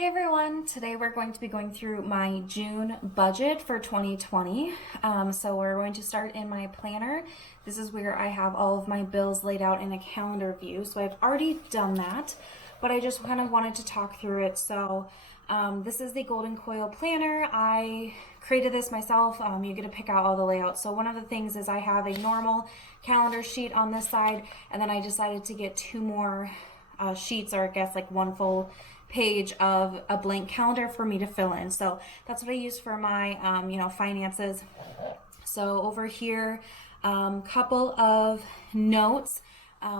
Hey everyone, today we're going to be going through my June budget for 2020. So we're going to start in my planner. This is where I have all of my bills laid out in a calendar view. So I've already done that, but I just kind of wanted to talk through it. So this is the Golden Coil Planner. I created this myself. You get to pick out all the layouts. So one of the things is I have a normal calendar sheet on this side, and then I decided to get two more sheets, or I guess like one full page of a blank calendar for me to fill in. So that's what I use for my finances. So over here, couple of notes.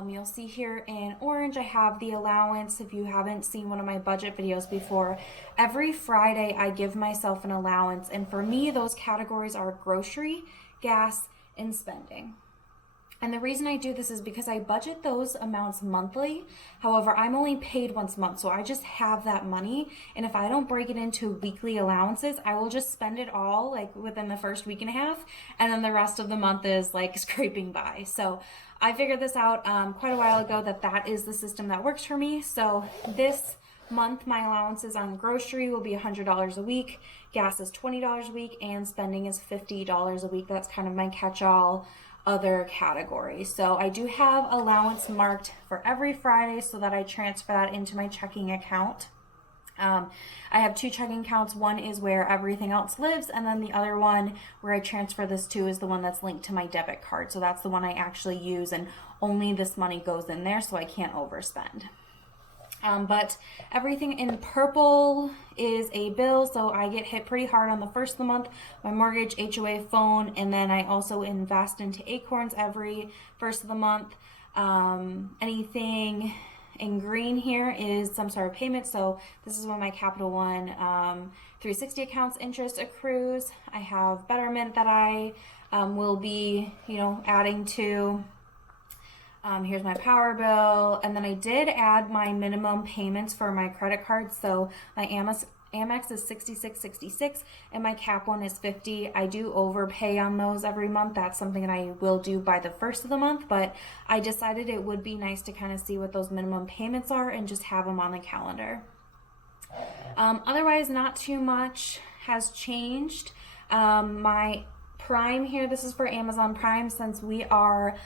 You'll see here in orange I have the allowance. If you haven't seen one of my budget videos before, every Friday I give myself an allowance, and for me those categories are grocery, gas, and spending. And the reason I do this is because I budget those amounts monthly. However, I'm only paid once a month, so I just have that money. And if I don't break it into weekly allowances, I will just spend it all like within the first week and a half. And then the rest of the month is like scraping by. So I figured this out quite a while ago that is the system that works for me. So this month, my allowances on grocery will be $100 a week. Gas is $20 a week, and spending is $50 a week. That's kind of my catch-all other category. So I do have allowance marked for every Friday so that I transfer that into my checking account. I have two checking accounts. One is where everything else lives, and then the other one where I transfer this to is the one that's linked to my debit card. So that's the one I actually use, and only this money goes in there, so I can't overspend. But everything in purple is a bill, so I get hit pretty hard on the first of the month. My mortgage, HOA, phone, and then I also invest into Acorns every first of the month. Anything in green here is some sort of payment, so this is when my Capital One 360 accounts interest accrues. I have Betterment that I will be, adding to. Here's my power bill, and then I did add my minimum payments for my credit card. So my Amex is $66.66 and my Cap One is $50. I do overpay on those every month. That's something that I will do by the first of the month, but I decided it would be nice to kind of see what those minimum payments are and just have them on the calendar. Otherwise, not too much has changed. My Prime here, this is for Amazon Prime. Since we are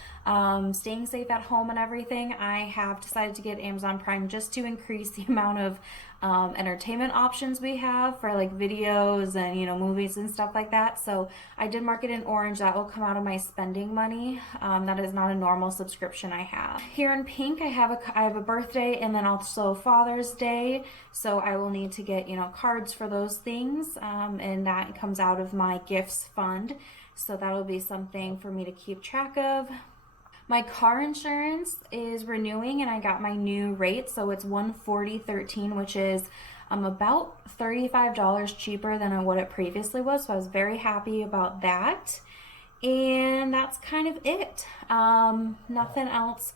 staying safe at home and everything, I have decided to get Amazon Prime just to increase the amount of entertainment options we have for like videos and movies and stuff like that. So I did mark it in orange. That will come out of my spending money. That is not a normal subscription I have. Here in pink, I have a birthday and then also Father's Day, so I will need to get cards for those things, and that comes out of my gifts fund. So that'll be something for me to keep track of. My car insurance is renewing, and I got my new rate, so it's $140.13, which is about $35 cheaper than what it previously was. So I was very happy about that. And that's kind of it. Nothing else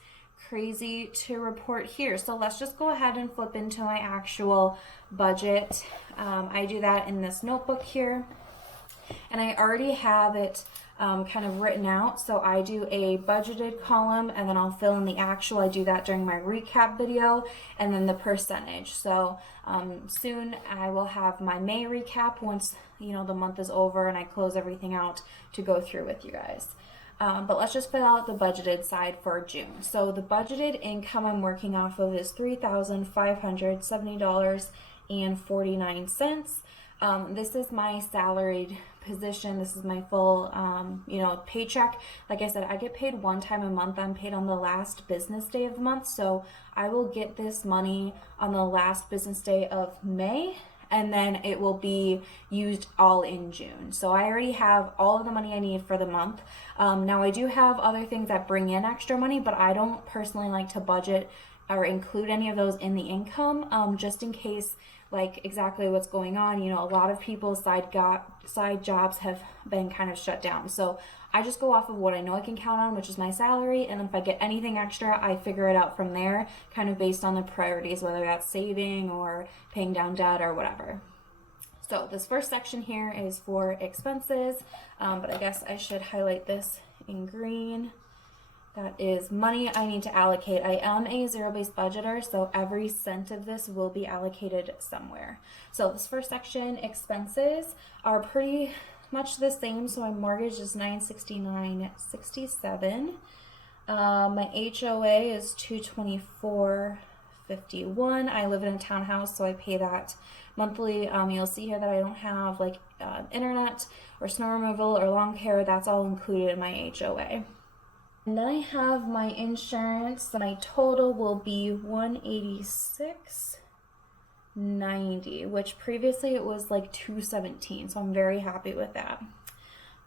crazy to report here. So let's just go ahead and flip into my actual budget. I do that in this notebook here, and I already have it kind of written out. So I do a budgeted column, and then I'll fill in the actual. I do that during my recap video, and then the percentage. So soon I will have my May recap once the month is over and I close everything out to go through with you guys. But let's just fill out the budgeted side for June. So the budgeted income I'm working off of is $3,570.49. This is my salaried position. This is my full, paycheck. Like I said, I get paid one time a month. I'm paid on the last business day of the month. So I will get this money on the last business day of May, and then it will be used all in June. So I already have all of the money I need for the month. Now I do have other things that bring in extra money, but I don't personally like to budget or include any of those in the income, just in case, like exactly what's going on. A lot of people's side jobs have been kind of shut down. So I just go off of what I know I can count on, which is my salary, and if I get anything extra, I figure it out from there, kind of based on the priorities, whether that's saving or paying down debt or whatever. So this first section here is for expenses, but I guess I should highlight this in green. That is money I need to allocate. I am a zero-based budgeter, so every cent of this will be allocated somewhere. So this first section, expenses, are pretty much the same. So my mortgage is $969.67. My HOA is $224.51. I live in a townhouse, so I pay that monthly. You'll see here that I don't have like internet or snow removal or lawn care. That's all included in my HOA. And then I have my insurance. My total will be $186.90, which previously it was like $217, so I'm very happy with that.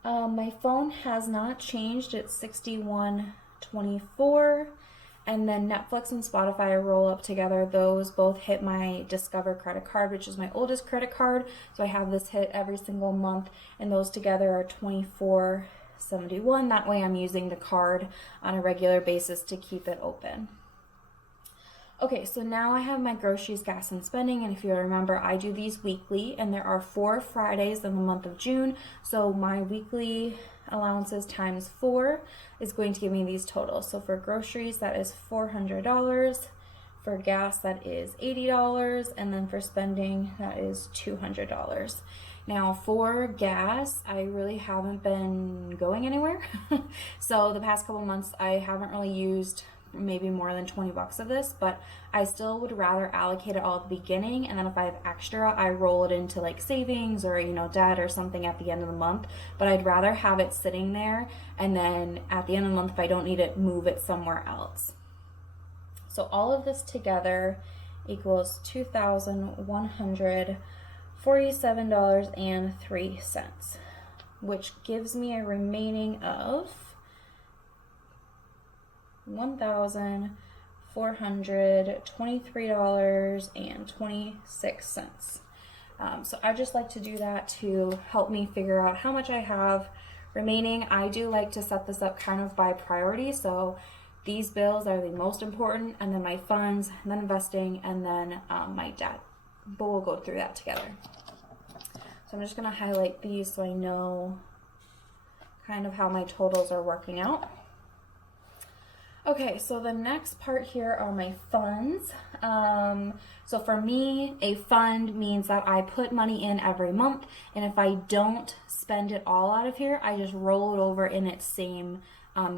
My phone has not changed. It's $61.24, and then Netflix and Spotify roll up together. Those both hit my Discover credit card, which is my oldest credit card, so I have this hit every single month, and those together are $24.71. That way I'm using the card on a regular basis to keep it open. Okay, so now I have my groceries, gas, and spending, and if you remember, I do these weekly, and there are 4 Fridays in the month of June, so my weekly allowances times 4 is going to give me these totals. So for groceries, that is $400. For gas, that is $80, and then for spending, that is $200. Now for gas, I really haven't been going anywhere. So the past couple months, I haven't really used maybe more than 20 bucks of this, but I still would rather allocate it all at the beginning, and then if I have extra, I roll it into like savings or, debt or something at the end of the month. But I'd rather have it sitting there, and then at the end of the month, if I don't need it, move it somewhere else. So all of this together equals $2,147.03, which gives me a remaining of $1,423.26. So I just like to do that to help me figure out how much I have remaining. I do like to set this up kind of by priority. So these bills are the most important, and then my funds, and then investing, and then my debt. But we'll go through that together. So I'm just going to highlight these so I know kind of how my totals are working out. Okay, so the next part here are my funds. So for me, a fund means that I put money in every month, and if I don't spend it all out of here, I just roll it over in its same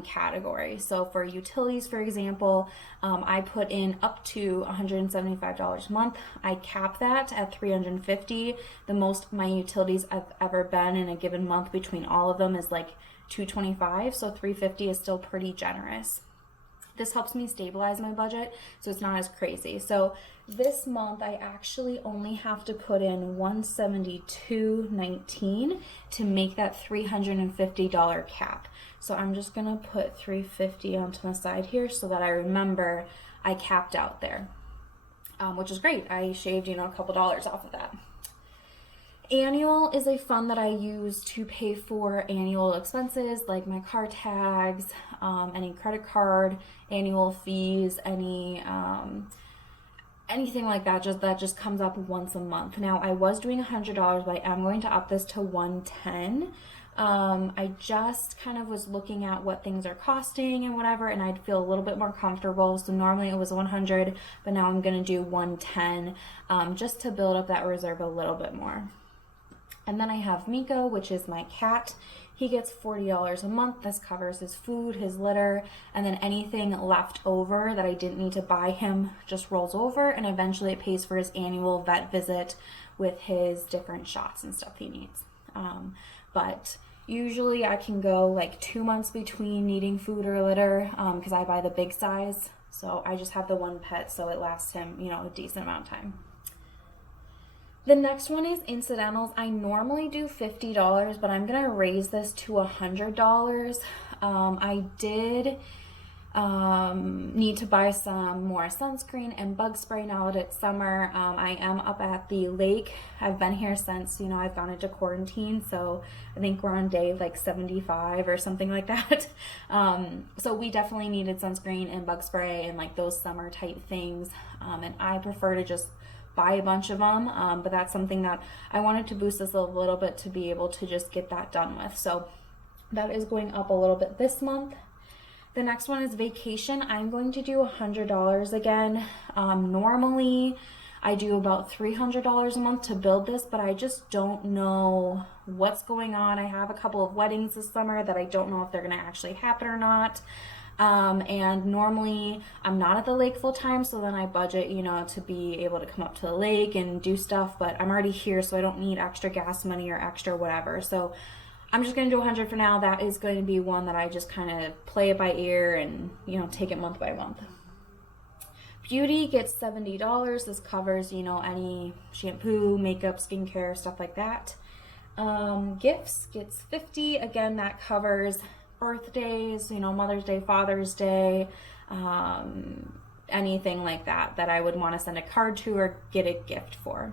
category. So for utilities, for example, I put in up to $175 a month. I cap that at $350. The most my utilities have ever been in a given month between all of them is like $225, so $350 is still pretty generous. This helps me stabilize my budget so it's not as crazy. So this month I actually only have to put in $172.19 to make that $350 cap. So I'm just gonna put $350 onto the side here so that I remember I capped out there, which is great. I shaved, a couple dollars off of that. Annual is a fund that I use to pay for annual expenses like my car tags, any credit card, annual fees, anything like that. That just comes up once a month. Now I was doing $100, but I am going to up this to $110. I just kind of was looking at what things are costing and whatever, and I'd feel a little bit more comfortable. So normally it was 100, but now I'm going to do 110 just to build up that reserve a little bit more. And then I have Miko, which is my cat. He gets $40 a month. This covers his food, his litter, and then anything left over that I didn't need to buy him just rolls over, and eventually it pays for his annual vet visit with his different shots and stuff he needs. But usually I can go like 2 months between needing food or litter because I buy the big size. So I just have the one pet, so it lasts him, a decent amount of time. The next one is incidentals. I normally do $50, but I'm gonna raise this to $100. I did need to buy some more sunscreen and bug spray now that it's summer. I am up at the lake. I've been here since, I've gone into quarantine, so I think we're on day like 75 or something like that. So we definitely needed sunscreen and bug spray and like those summer type things. And I prefer to just buy a bunch of them, but that's something that I wanted to boost this a little bit to be able to just get that done with. So that is going up a little bit this month. The next one is vacation. I'm going to do $100 again. Normally I do about $300 a month to build this, but I just don't know what's going on. I have a couple of weddings this summer that I don't know if they're gonna actually happen or not. And normally I'm not at the lake full time, so then I budget, to be able to come up to the lake and do stuff, but I'm already here, so I don't need extra gas money or extra whatever. So I'm just going to do 100 for now. That is going to be one that I just kind of play it by ear and, take it month by month. Beauty gets $70. This covers, any shampoo, makeup, skincare, stuff like that. Gifts gets $50. Again, that covers birthdays, Mother's Day, Father's Day, anything like that I would want to send a card to or get a gift for.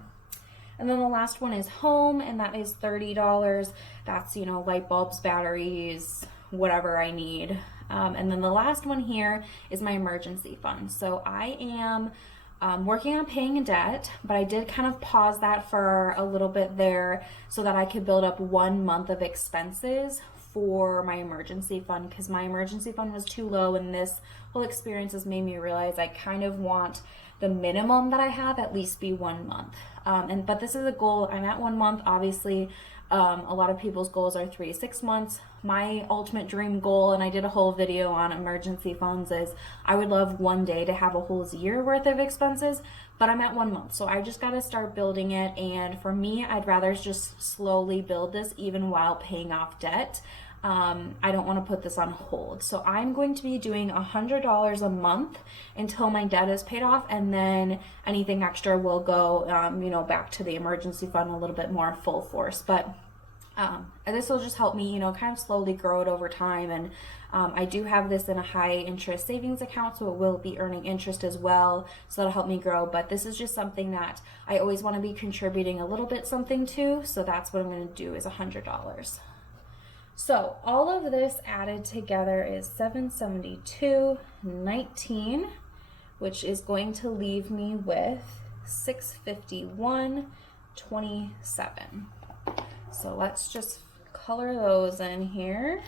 And then the last one is home, and that is $30. That's, light bulbs, batteries, whatever I need. And then the last one here is my emergency fund. So I am working on paying a debt, but I did kind of pause that for a little bit there so that I could build up 1 month of expenses for my emergency fund, because my emergency fund was too low, and this whole experience has made me realize I kind of want the minimum that I have at least be 1 month. But this is a goal. I'm at 1 month. Obviously, a lot of people's goals are 3 to 6 months. My ultimate dream goal, and I did a whole video on emergency funds, is I would love one day to have a whole year worth of expenses, but I'm at 1 month. So I just got to start building it. And for me, I'd rather just slowly build this even while paying off debt. I don't want to put this on hold. So I'm going to be doing $100 a month until my debt is paid off, and then anything extra will go, back to the emergency fund a little bit more full force. But this will just help me, kind of slowly grow it over time. And I do have this in a high interest savings account, so it will be earning interest as well. So that'll help me grow. But this is just something that I always want to be contributing a little bit something to. So that's what I'm going to do, is $100. So all of this added together is $772.19, which is going to leave me with $651.27. So let's just color those in here.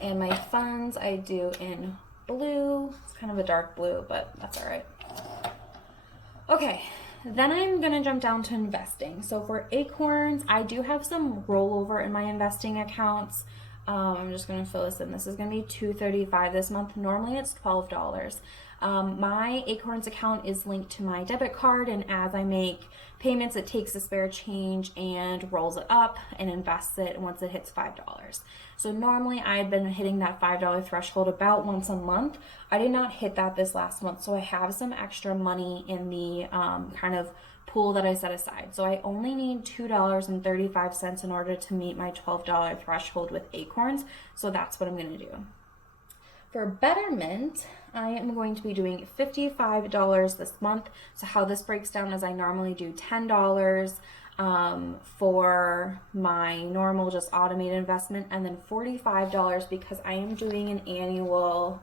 And my funds I do in blue. It's kind of a dark blue, but that's all right. Okay. Then I'm going to jump down to investing. So for Acorns, I do have some rollover in my investing accounts. I'm just going to fill this in. This is going to be $235 this month. Normally it's $12. My Acorns account is linked to my debit card, and as I make payments, it takes the spare change and rolls it up and invests it once it hits $5. So normally I had been hitting that $5 threshold about once a month. I did not hit that this last month, so I have some extra money in the kind of pool that I set aside. So I only need $2.35 in order to meet my $12 threshold with Acorns. So that's what I'm going to do. For Betterment, I am going to be doing $55 this month. So how this breaks down is I normally do $10 for my normal just automated investment, and then $45 because I am doing an annual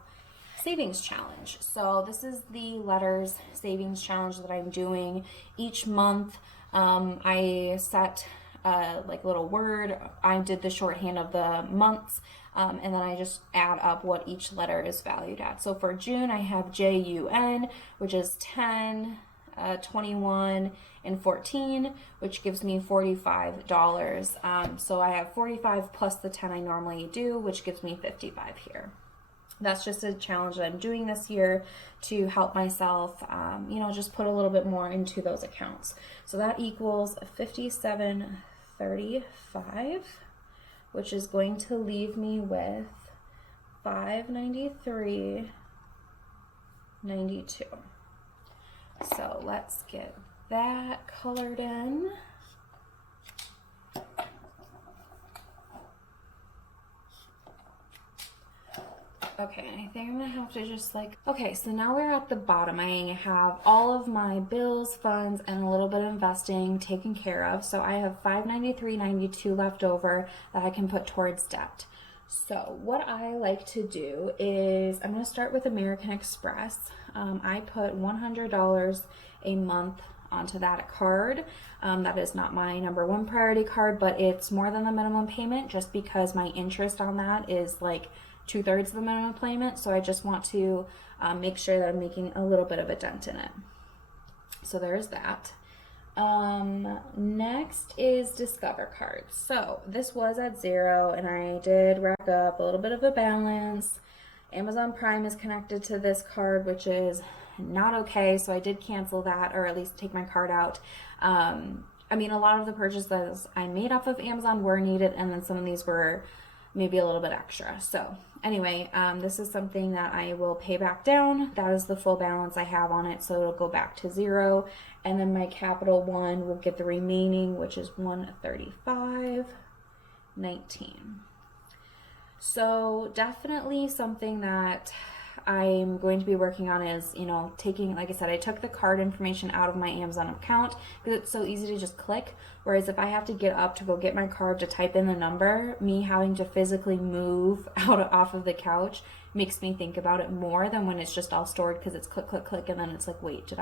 savings challenge. So this is the letters savings challenge that I'm doing each month. I set like a little word. I did the shorthand of the months, and then I just add up what each letter is valued at. So for June, I have JUN, which is 10, 21, and 14, which gives me $45. So I have 45 plus the 10 I normally do, which gives me 55 here. That's just a challenge that I'm doing this year to help myself, just put a little bit more into those accounts. So that equals $57.35, which is going to leave me with $593.92. So let's get that colored in. Okay, I think I'm gonna have to just okay, so now we're at the bottom. I have all of my bills, funds, and a little bit of investing taken care of. So I have $593.92 left over that I can put towards debt. So what I like to do is I'm gonna start with American Express. I put $100 a month onto that card. That is not my number one priority card, but it's more than the minimum payment just because my interest on that is like 2/3 of the minimum payment, so I just want to make sure that I'm making a little bit of a dent in it. So there's that. Next is Discover cards. So this was at 0 and I did rack up a little bit of a balance. Amazon Prime is connected to this card, which is not okay, so I did cancel that, or at least take my card out. I mean, a lot of the purchases I made off of Amazon were needed, and then some of these were maybe a little bit extra. So anyway, this is something that I will pay back down. That is the full balance I have on it, so it'll go back to 0. And then my Capital One will get the remaining, which is $135.19. So definitely something that I'm going to be working on is, you know, taking, like I said, I took the card information out of my Amazon account because it's so easy to just click. Whereas if I have to get up to go get my card to type in the number, me having to physically move off of the couch makes me think about it more than when it's just all stored, because it's click, click, click, and then it's like, wait,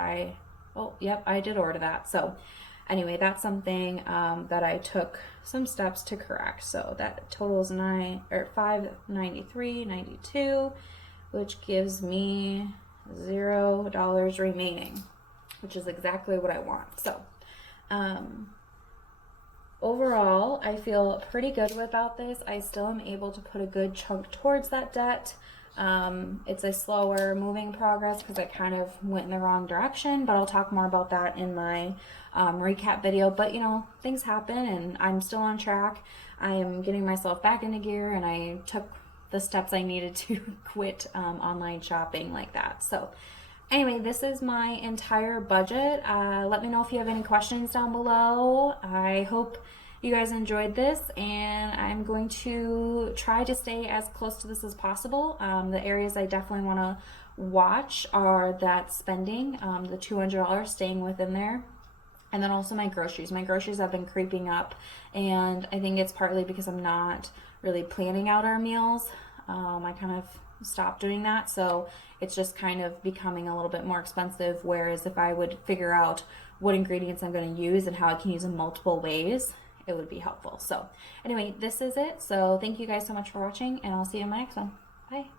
oh, yep, I did order that. So anyway, that's something that I took some steps to correct. So that totals $593.92, which gives me $0 remaining, which is exactly what I want. So overall, I feel pretty good about this. I still am able to put a good chunk towards that debt. It's a slower moving progress because I kind of went in the wrong direction, but I'll talk more about that in my recap video. But you know, things happen and I'm still on track. I am getting myself back into gear, and I took the steps I needed to quit online shopping like that. So anyway, this is my entire budget. Let me know if you have any questions down below. I hope you guys enjoyed this, and I'm going to try to stay as close to this as possible. The areas I definitely want to watch are that spending, the $200 staying within there, and then also my groceries. My groceries have been creeping up, and I think it's partly because I'm not really planning out our meals. I kind of stopped doing that, so it's just kind of becoming a little bit more expensive, whereas if I would figure out what ingredients I'm going to use and how I can use them multiple ways, it would be helpful. So anyway, this is it. So thank you guys so much for watching, and I'll see you in my next one. Bye.